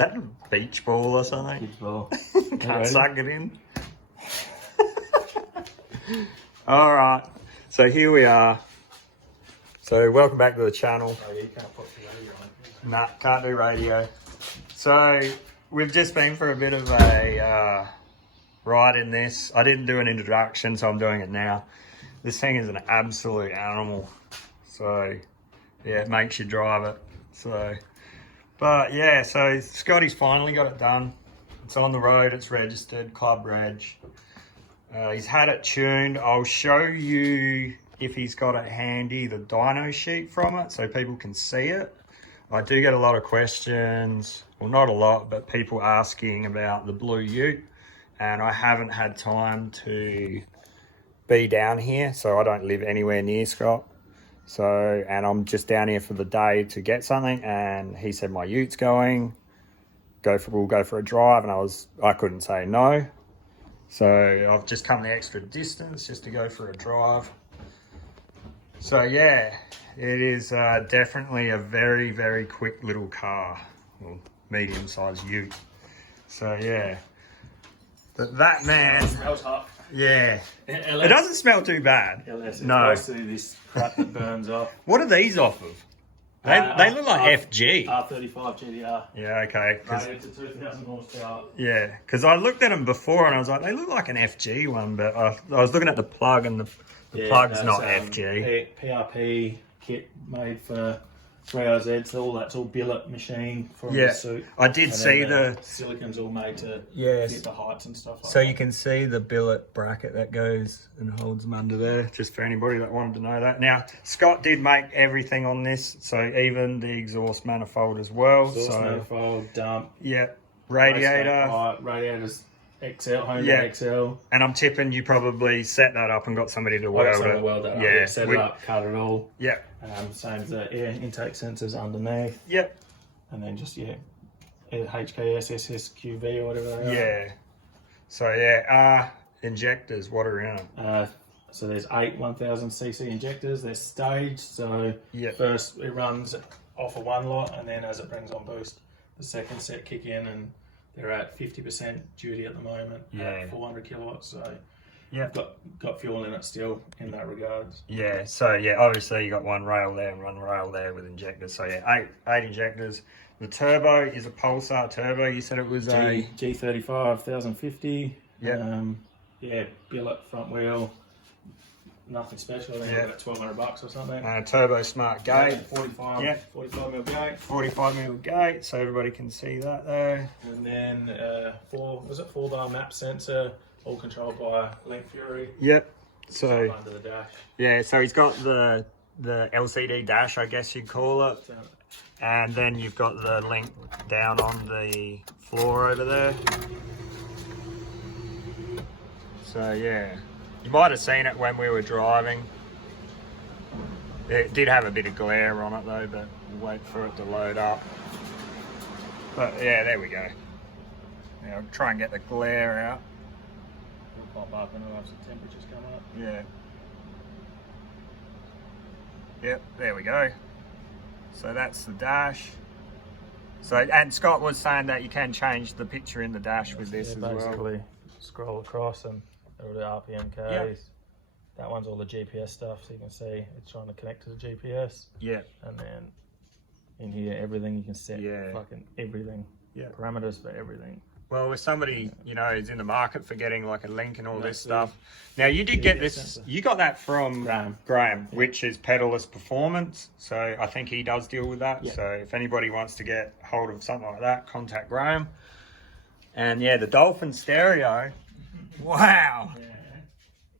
that, a beach ball or something? Beach ball. Can't suck it in. All right, so here we are. So welcome back to the channel. Oh, yeah, you can't put the radio on. Nah, can't do radio. So we've just been for a bit of a ride in this. I didn't do an introduction, so I'm doing it now. This thing is an absolute animal. So yeah, it makes you drive it. So, but yeah, so Scotty's finally got it done. It's on the road, it's registered, club reg. He's had it tuned. I'll show you, if he's got it handy, the dyno sheet from it so people can see it. I do get a lot of questions, well not a lot, but people asking about the blue ute, and I haven't had time to be down here, so I don't live anywhere near Scott. So, and I'm just down here for the day to get something, and he said my ute's going, we'll go for a drive, and I couldn't say no. So I've just come the extra distance just to go for a drive. So yeah, it is definitely a very, very quick little car, well, medium-sized ute. So yeah, but that man, It smells hot. yeah, it doesn't smell too bad. No. Mostly this crap that burns off. What are these off of? They look like FG. R35 GDR. Yeah, okay. Rated to 2,000 horsepower. Yeah, because I looked at them before and I was like, they look like an FG one, but I was looking at the plug and the plug's not FG. PRP kit made for 3RZ, so that's all billet machine from the suit. I did see the silicon's all made to Yes. fit the heights and stuff like So that. you can see the billet bracket that goes and holds them under there, just for anybody that wanted to know that. Now, Scott did make everything on this, so even the exhaust manifold as well. Exhaust so manifold, dump, yeah, radiator. radiators XL, Honda Yeah. XL. And I'm tipping you probably set that up and got somebody to I got weld someone it. to weld that up. Yeah, Set it up, cut it all. Yeah, Same as the air intake sensors underneath. yep, And then just, HKS, SSQV or whatever they are. yeah. So yeah, injectors, what are in them? So there's 8 1000cc injectors. They're staged. So Yep. first it runs off of one lot, and then as it brings on boost, the second set kick in, and they're at 50% duty at the moment. Yeah. At 400 kilowatts. So Yep. got fuel in it still in that regards. Yeah, so yeah, obviously you got one rail there and one rail there with injectors. So yeah, eight injectors. The turbo is a Pulsar turbo. You said it was a G35 1050. Yep. Billet front wheel. Nothing special. I think Yeah. about $1,200 or something. turbo smart gate. 45. Yeah. 45 mil gate. 45mm gate, so everybody can see that there. And then 4-bar map sensor, all controlled by Link Fury. Yep. So Under the dash. yeah, so he's got the LCD dash, I guess you'd call it. And then you've got the link down on the floor over there. So yeah, you might have seen it when we were driving. It did have a bit of glare on it though, but we'll wait for it to load up. But yeah, there we go. Now I'll try and get the glare out. It'll pop up and I'll have some temperatures come up. Yeah. Yep, there we go. So that's the dash. So, and Scott was saying that you can change the picture in the dash with this as well. Basically, scroll across and it'll do RPM codes. Yep. That one's all the GPS stuff, so you can see it's trying to connect to the GPS. Yeah. And then in here, everything you can set, fucking everything. Yeah. Parameters for everything. Well, if somebody, is in the market for getting like a link and all this stuff. Now you did get this, sensor. You got that from Graham, which is pedalless performance. So I think he does deal with that. Yeah. So if anybody wants to get hold of something like that, contact Graham. And yeah, the Dolphin stereo. Wow. Yeah.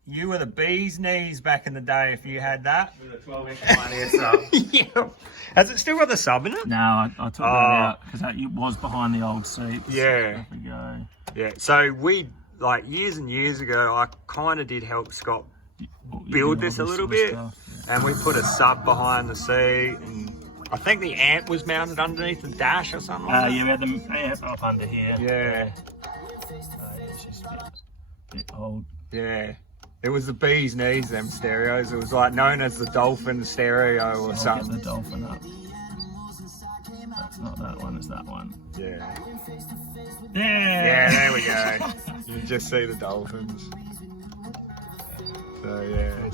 You were the bee's knees back in the day if you had that. With a 12-inch Pioneer sub. Yeah. Has it still got the sub in it? No, I took that out because that was behind the old seats. Yeah. There we go. Yeah. So we, like years and years ago, I kind of did help Scott build this a little bit. And we put a sub behind the seat. And I think the amp was mounted underneath the dash or something like that. Yeah, we had the amp up under here. Yeah. It's just a bit old. Yeah. It was the bee's knees, them stereos. It was like known as the Dolphin stereo or something. Get the Dolphin up. It's not that one, it's that one. Yeah. Yeah. Yeah, there we go. You can just see the dolphins. So yeah.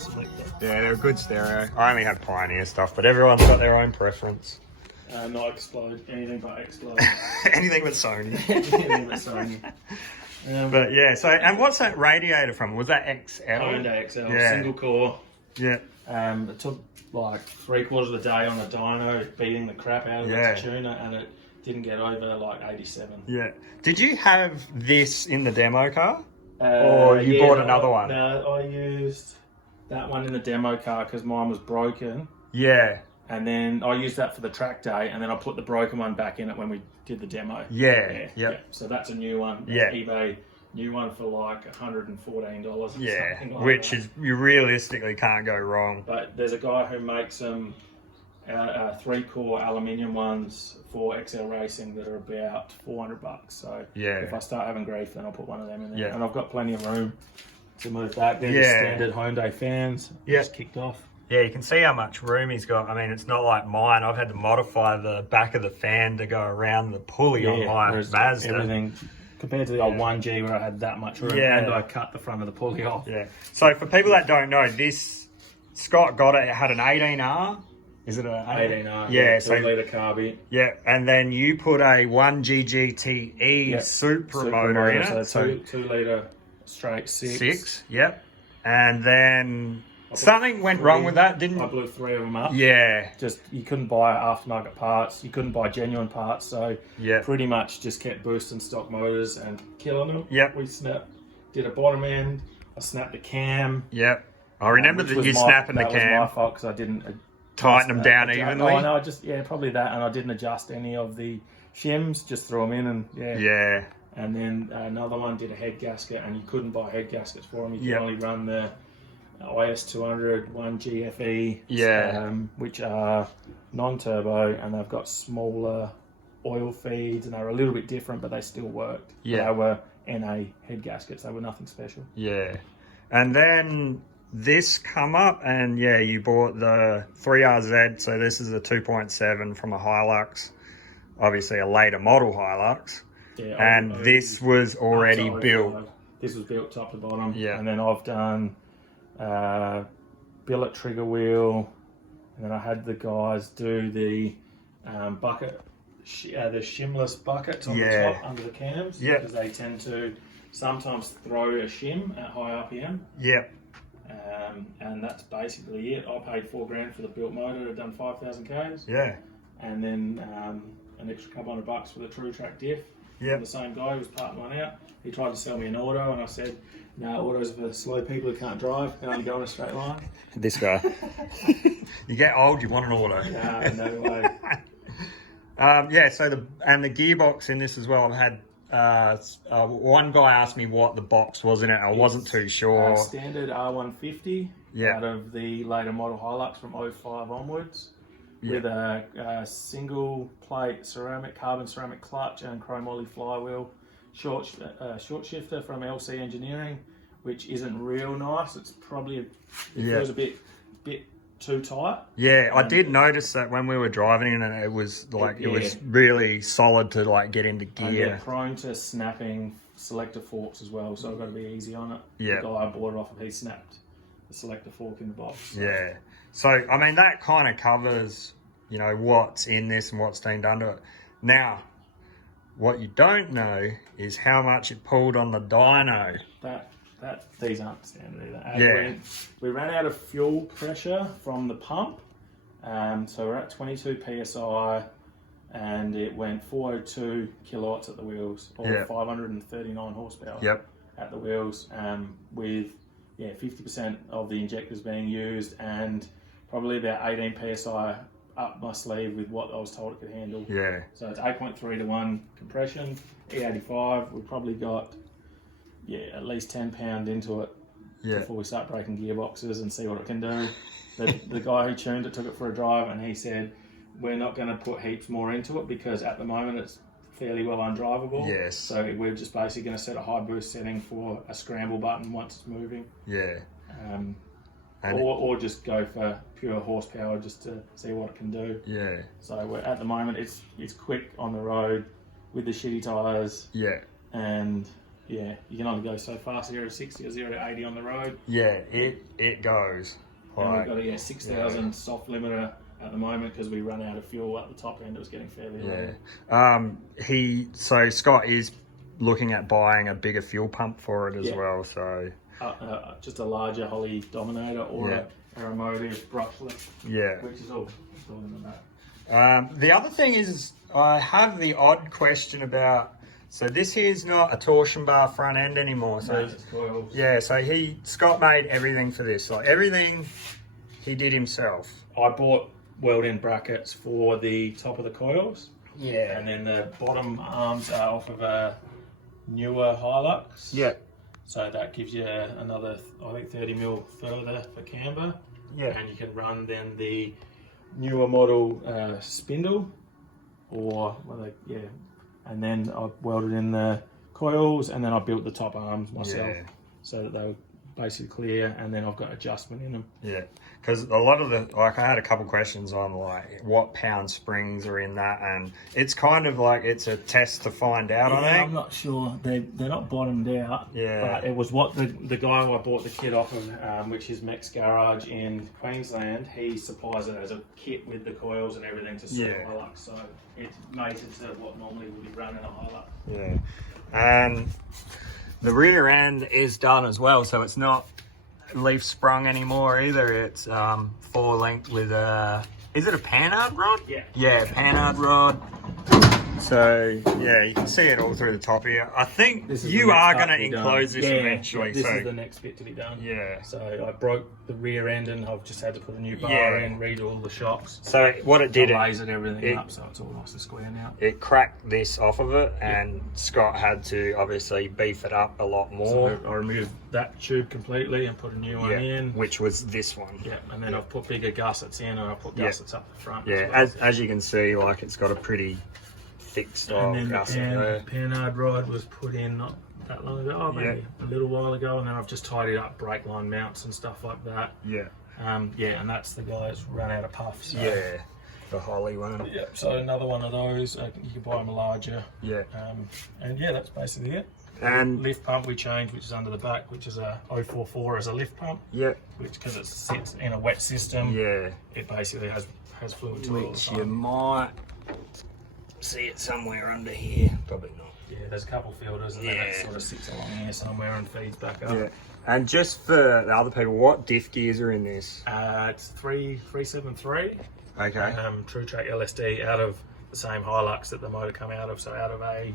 Yeah, they're a good stereo. I only have Pioneer stuff, but everyone's got their own preference. Not Explode, anything but Explode. Anything but Sony. Anything but Sony. But yeah, so, and what's that radiator from? Was that XL? Hyundai XL, Yeah. single core. Yeah. It took like 3/4 of the day on a dyno, beating the crap out of its tuner, and it didn't get over like 87. Yeah. Did you have this in the demo car? Or you bought another one? No, I used that one in the demo car because mine was broken. Yeah. And then I used that for the track day, and then I put the broken one back in it when we did the demo. Yeah. So that's a new one. Yeah. eBay, new one for like $114. Yeah. Something like Which that. is, you realistically can't go wrong. But there's a guy who makes some 3-core aluminium ones for XL Racing that are about $400. So Yeah. if I start having grief, then I'll put one of them in there. Yeah. And I've got plenty of room to move back. They're just standard Hyundai fans. Yeah. Just kicked off. Yeah, you can see how much room he's got. I mean, it's not like mine. I've had to modify the back of the fan to go around the pulley on my Mazda. Everything compared to the old 1G where I had that much room, and I cut the front of the pulley off. Yeah. So for people that don't know, this Scott got it. It had an 18R. Is it an 18R? Yeah. 2-litre carby. Yeah, and then you put a 1GGTE Supra motor in it. So 2-litre straight 6. 6. Yep. And then something went wrong with that, didn't I it? blew 3 of them up. Yeah. Just, you couldn't buy aftermarket parts. You couldn't buy genuine parts. So Yeah. pretty much just kept boosting stock motors and killing them. Yep. We did a bottom end. I snapped the cam. Yep. I remember which that was you snapping the That was my cam, fault because I didn't tighten them down evenly. Oh, no, probably that. And I didn't adjust any of the shims. Just threw them in and Yeah. And then another one did a head gasket, and you couldn't buy head gaskets for them. You could only run the IS 200 1GFE, which are non-turbo, and they've got smaller oil feeds, and they're a little bit different, but they still worked. Yeah. They were NA head gaskets. They were nothing special. Yeah. And then this come up, and you bought the 3RZ. So this is a 2.7 from a Hilux, obviously a later model Hilux. Yeah, and this was already built. This was built top to bottom. Yeah. And then I've done billet trigger wheel, and then I had the guys do the bucket, the shimless buckets on the top under the cams. Yeah. Because they tend to sometimes throw a shim at high RPM. Yeah. And that's basically it. I paid $4,000 for the built motor. I'd done 5,000 Ks. Yeah. And then an extra couple $100 for the True Track diff. Yeah. The same guy who was parting one out. He tried to sell me an auto, and I said, no, autos are for slow people who can't drive. They only go in a straight line. This guy. You get old, you want an auto. Nah, no way. So the gearbox in this as well. I've had one guy asked me what the box was in it. I wasn't too sure. Standard R150 out of the later model Hilux from 05 onwards. With a single plate carbon ceramic clutch and chrome ollie flywheel, short shifter from LC Engineering, which isn't real nice. It's probably it feels a bit too tight. Yeah, I did notice that when we were driving in, and it was like it was really solid to like get into gear. And they're prone to snapping selector forks as well, so I've got to be easy on it. Yeah, the guy I bought it off of, he snapped the selector fork in the box. So. Yeah, so I mean that kind of covers, you know, what's in this and what's been done to it. Now, what you don't know is how much it pulled on the dyno. These aren't standard either. We ran out of fuel pressure from the pump, so we're at 22 psi, and it went 402 kilowatts at the wheels, or 539 horsepower at the wheels, with 50% of the injectors being used, and probably about 18 psi up my sleeve with what I was told it could handle. Yeah. So it's 8.3 to 1 compression, E85. We probably got at least 10 pound into it before we start breaking gearboxes and see what it can do. The guy who tuned it took it for a drive, and he said, we're not going to put heaps more into it because at the moment it's fairly well undrivable. Yes. So we're just basically going to set a high boost setting for a scramble button once it's moving. Yeah. And or just go for pure horsepower just to see what it can do. yeah. So at the moment it's quick on the road with the shitty tyres. Yeah. And yeah, you can only go so fast, 0 to 60 or 0 to 80 on the road. Yeah, it goes. And we've got a 6,000 soft limiter at the moment because we run out of fuel at the top end. It was getting fairly low. So Scott is looking at buying a bigger fuel pump for it as well. So just a larger Holly Dominator or a Aeromotive brushless. Yeah. Which is all in the back. The other thing is, I have the odd question about. So this here's not a torsion bar front end anymore. So it's coils. yeah, so Scott made everything for this. Like everything he did himself. I bought weld-in brackets for the top of the coils. Yeah. And then the bottom arms are off of a newer Hilux. Yeah. So that gives you another, I think, 30 mil further for camber. Yeah. And you can run then the newer model spindle, or and then I welded in the coils, and then I built the top arms myself so that they were basically clear, and then I've got adjustment in them. Yeah, because a lot of I had a couple questions on like what pound springs are in that, and it's kind of like it's a test to find out. I think I'm not sure. They're not bottomed out. Yeah, but it was what the guy I bought the kit off of, which is Mex Garage in Queensland. He supplies it as a kit with the coils and everything to suit a Hilux. So it's mated to what normally would be run in a Hilux. Yeah, and the rear end is done as well, so it's not leaf sprung anymore either. It's 4-length with is it a panhard rod? Yeah, panhard rod. So yeah, you can see it all through the top here. I think you are going to enclose this eventually. This is the next bit to be done. Yeah. So I broke the rear end and I've just had to put a new bar in, redo all the shocks. So what it did, I lasered everything up, so it's all nice and square now. It cracked this off of it, and Scott had to obviously beef it up a lot more. So I removed that tube completely and put a new one in. Which was this one. Yeah, and then I've put bigger gussets in, and I put gussets up the front. Yeah, as you can see, like it's got a pretty thick style gusset there. The panhard rod was put in not that long ago, maybe a little while ago, and then I've just tidied up brake line mounts and stuff like that. Yeah. And that's the guy that's run out of puffs. So. Yeah, the Holly one. Yeah, so another one of those. You can buy them larger. Yeah. And yeah, that's basically it. And lift pump we changed, which is under the back, which is a 044 as a lift pump. Yeah. Which, because it sits in a wet system. Yeah. It basically has fluid to it. Which you might see it somewhere under here. Probably not. Yeah, there's a couple filters, and then it sort of sits along here somewhere and feeds back up. Yeah. And just for the other people, what diff gears are in this? It's 373. Okay. True Track LSD out of the same Hilux that the motor come out of, so out of a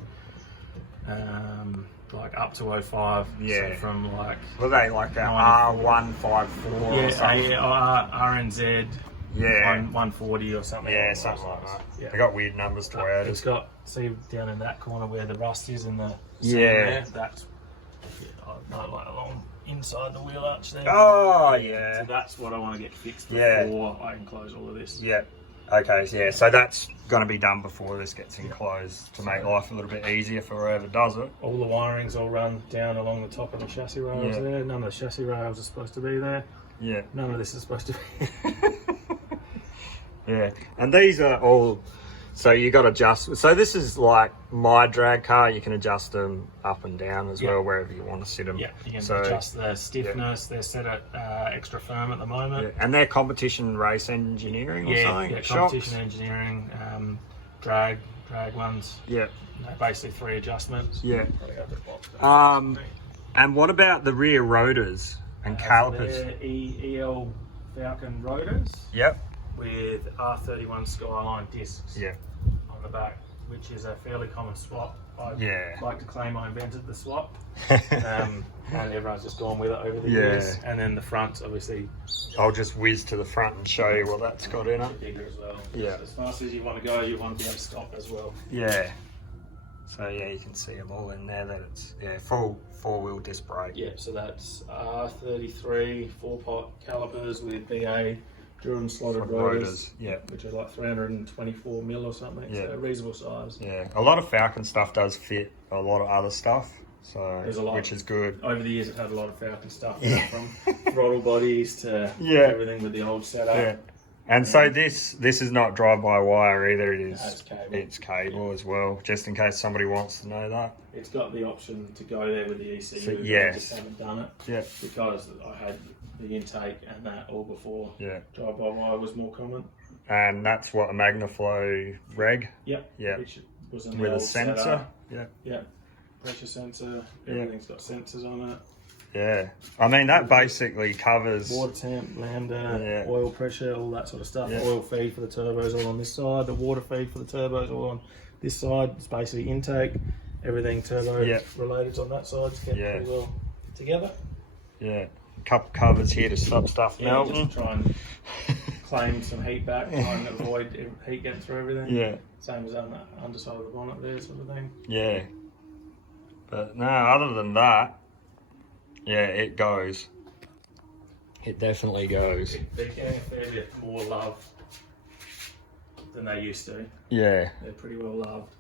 like up to 05. Yeah. So from like. Were they like a R154 or something? Yeah, RNZ. Yeah. 140 or something. Yeah, something like that. Yeah. They got weird numbers to it. It's got, see down in that corner where the rust is in the there, that's like along inside the wheel arch there. Oh, yeah. So that's what I want to get fixed before I enclose all of this. Yeah. Okay, so that's going to be done before this gets enclosed to make life a little bit easier for whoever does it. All the wirings all run down along the top of the chassis rails there. None of the chassis rails are supposed to be there. Yeah. None of this is supposed to be. Yeah, and these are all, so you got to adjust. So this is like my drag car. You can adjust them up and down as well, wherever you want to sit them. Yeah, you can adjust the stiffness. They're set at extra firm at the moment. Yeah. And they're competition race engineering or something? Yeah, competition engineering, drag ones. Yeah. Basically 3 adjustments. Yeah. And what about the rear rotors and calipers? So they're EL Falcon rotors. Yep. With R31 Skyline discs on the back, which is a fairly common swap. I like to claim I invented the swap, and everyone's just gone with it over the years. And then the fronts, obviously. I'll just whiz to the front and show you what that's got in it. Bigger as well. Yeah. So as fast as you want to go, you want to be able to stop as well. Yeah. So yeah, you can see them all in there. That it's full 4-wheel disc brake. Yeah. So that's R33 4-pot calipers with BA. Durham slotted rotors, which are like 324mm or something, so reasonable size. Yeah, a lot of Falcon stuff does fit a lot of other stuff. So, There's a lot. which is good. Over the years, I've had a lot of Falcon stuff, Yeah. from throttle bodies to Yeah. everything with the old setup. Yeah. And so this is not drive-by-wire either. It is It's cable. it's cable as well, just in case somebody wants to know that. It's got the option to go there with the ECU. So, but yes. I just haven't done it Yeah. because I had the intake and that all before. Yeah. Drive-by-wire was more common. And that's what a Magnaflow reg. Yep. Yeah. Which was in the With a old sensor. setup. Yeah. Yep. Pressure sensor. Everything's got sensors on it. Yeah. I mean, that basically covers. Water temp, lambda, Yeah. oil pressure, all that sort of stuff. Yeah. Oil feed for the turbos all on this side. The water feed for the turbos all on this side. It's basically intake. Everything turbo Yeah. related on that side. It's getting Yeah. pretty well together. Yeah. A couple covers here to stop stuff melting. Just try and claim some heat back, try and avoid heat getting through everything. Yeah. Same as on the underside of the bonnet there, sort of thing. Yeah. But no, other than that, yeah, it goes. It definitely goes. They're getting a fair bit more love than they used to. Yeah. They're pretty well loved.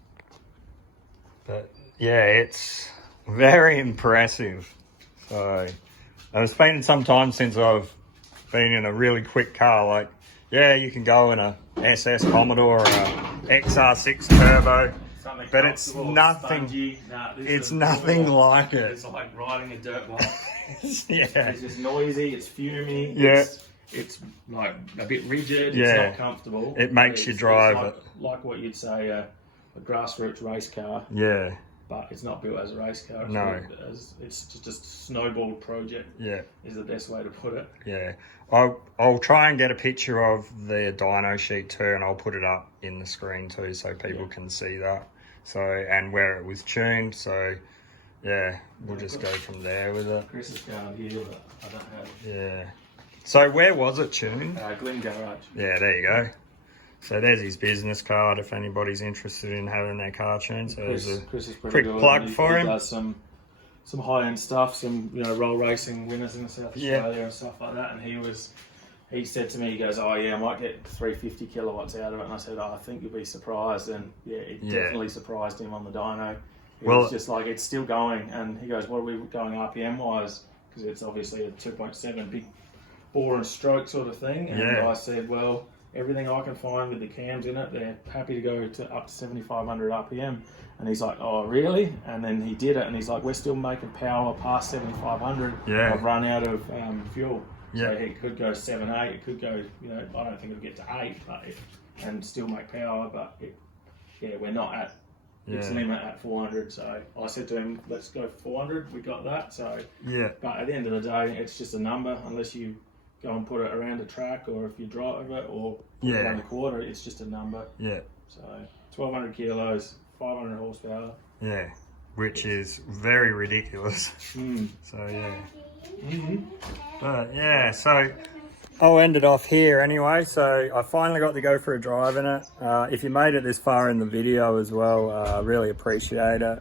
But yeah, it's very impressive. So, and it's been some time since I've been in a really quick car. Like, yeah, you can go in a SS Commodore or a XR6 Turbo, Something but it's comfortable, nothing. spongy. Nah, this It's is nothing brutal. like it. It's like riding a dirt bike. Yeah, It's just noisy, it's fumey, Yeah. it's like a bit rigid, Yeah. it's not comfortable. It makes you drive like, it. like what you'd say a grassroots race car, yeah, but it's not built as a race car. It's No. built it's just a snowball project yeah, is the best way to put it. yeah. I'll try and get a picture of the dyno sheet too, and I'll put it up in the screen too, so people can see that. So, and where it was tuned. So, yeah, we'll just go from there with it. Chris is going here, but I don't have Yeah. So where was it tuned? Glen Garage. Yeah, there you go. So there's his business card if anybody's interested in having their car tuned. So there's a Chris is pretty quick good. plug He for him. does some high end stuff, some roll racing winners in South Yeah. Australia and stuff like that. And he said to me, he goes, "Oh yeah, I might get 350 kilowatts out of it." And I said, "Oh, I think you'll be surprised." And yeah, it definitely surprised him on the dyno. It was just like, it's still going. And he goes, "What are we going RPM wise?" Because it's obviously a 2.7 big bore and stroke sort of thing. And Yeah. I said, "Well, everything I can find with the cams in it, they're happy to go to up to 7,500 RPM." And he's like, "Oh, really?" And then he did it, and he's like, "We're still making power past 7,500. Yeah. I've run out of fuel." Yeah. So it could go 7, 8. It could go, I don't think it'll get to 8, and still make power. But we're not at its Yeah. limit at 400. So I said to him, "Let's go 400." We got that. So, Yeah. but at the end of the day, it's just a number. Unless you go and put it around a track, or if you drive it, or Yeah. run a quarter, it's just a number. Yeah. So 1,200 kilos, 500 horsepower. Yeah. Which is very ridiculous. So yeah. But yeah, so I'll end it off here anyway. So I finally got to go for a drive in it. If you made it this far in the video as well, really appreciate it.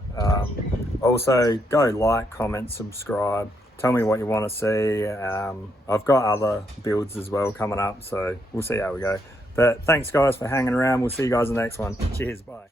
Also, go like, comment, subscribe. Tell me what you want to see. I've got other builds as well coming up, so we'll see how we go. But thanks guys for hanging around. We'll see you guys in the next one. Cheers, bye.